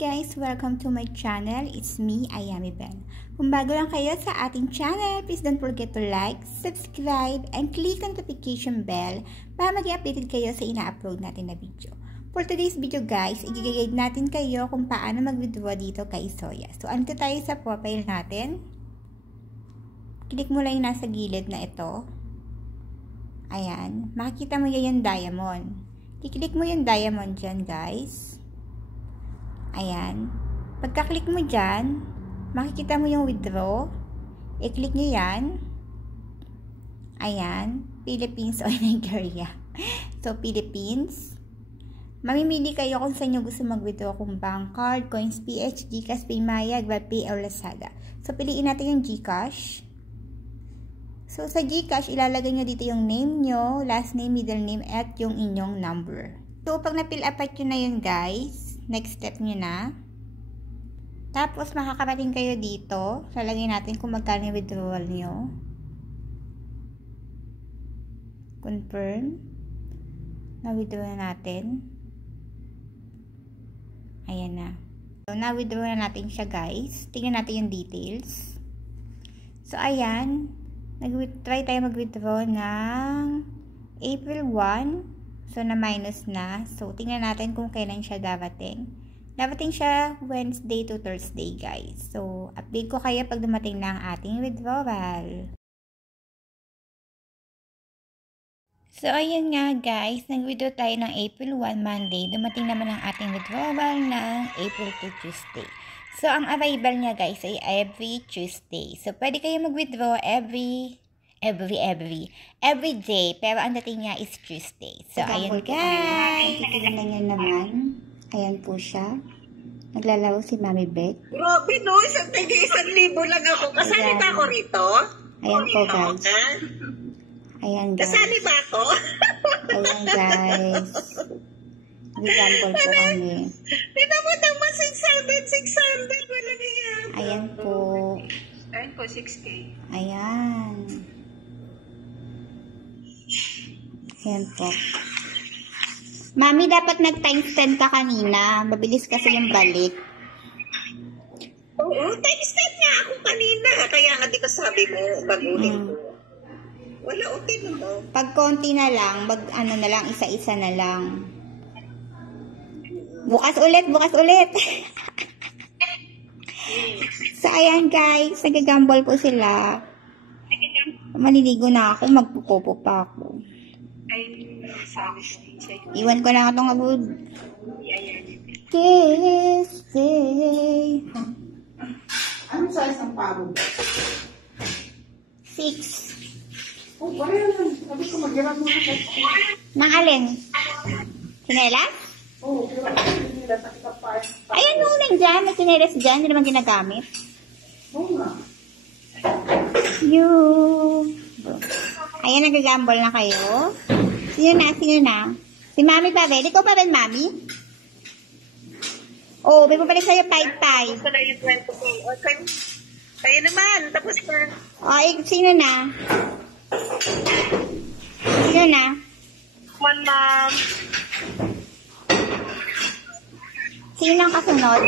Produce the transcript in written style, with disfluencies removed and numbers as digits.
guys! Welcome to my channel. It's me, Ayami Ben. Kung bago lang kayo sa ating channel, please don't forget to like, subscribe, and click the notification bell para maging updated kayo sa ina-upload natin na video. For today's video guys, i-guide natin kayo kung paano mag-withdraw dito kay Soya. So, andito tayo sa profile natin. Click mo lang yung nasa gilid na ito. Ayan. Makikita mo yung diamond. I-click mo yung diamond dyan guys. Ayan. Pagka-click mo dyan, makikita mo yung withdraw. I-click nyo yan. Ayan. Philippines o Nigeria. So, Philippines. Mamimili kayo kung saan nyo gusto mag-withdraw. Kung bank card, coins, PH, GCash, Paymaya, GrabPay, o Lazada. So, piliin natin yung GCash. So, sa GCash, ilalagay nyo dito yung name nyo, last name, middle name, at yung inyong number. So, pag na-fill up nyo na yun guys, next step nyo na. Tapos, makakarating kayo dito. Lalagay natin kung magkano yung withdrawal nyo. Confirm. Na-withdraw na natin. Ayan na. So, na-withdraw na natin siya guys. Tingnan natin yung details. So, ayan. Try tayo mag-withdraw ng April 1. So, na-minus na. So, tingnan natin kung kailan siya darating. Darating siya Wednesday to Thursday, guys. So, update ko kayo pag dumating na ang ating withdrawal. So, ayun nga, guys. Nag-withdraw tayo ng April 1, Monday. Dumating naman ang ating withdrawal ng April 2, Tuesday. So, ang arrival niya, guys, ay every Tuesday. So, pwede kayo mag-withdraw every day, pero ang dating niya is Tuesday. So, ayan guys. Titignan nyo naman. Ayan po siya. Naglalaro si Mami Beth. Grabe no, isang 1,000 lang ako. Kasali ba ako rito? Ayan po guys. Ayan guys. Kasali ba ako? Ayan guys. Example po kami. Pinamot ang 600. Wala niya. Ayan po. Ayan po, 6K. Ayan. Ayan po. Mami, dapat nag-times 10 ka kanina. Mabilis kasi yung balik. Oo, times 10 nga ako kanina. Kaya nga di ko sabi mo, baguhin ko. Wala, okay naman. Pag konti na lang, ano na lang, isa-isa na lang. Bukas ulit. So, ayan guys, nag-gamble po sila. Maliligo na ako, magpupopo pa ako. Iwan ko na itong agud. Kiss day. Ano size ang paro? 6. Oh, pareho lang. Sabi ko, mag-irap mo na. Nang alin? Sinelas? Oo, sinelas. Ayan mo nandyan. May sinelas dyan. Hindi naman ginagamit. Oo nga. Ayan, nag-gamble na kayo. Sino na? Si Mami pa rin. Ikaw pa rin, Mami? Oh, may papalik sa'yo 5-5. Gusto na yung 20K. Okay. Kayo naman. Tapos na. Oh, sino na? Sino na? One mom. Sino ang kasunod?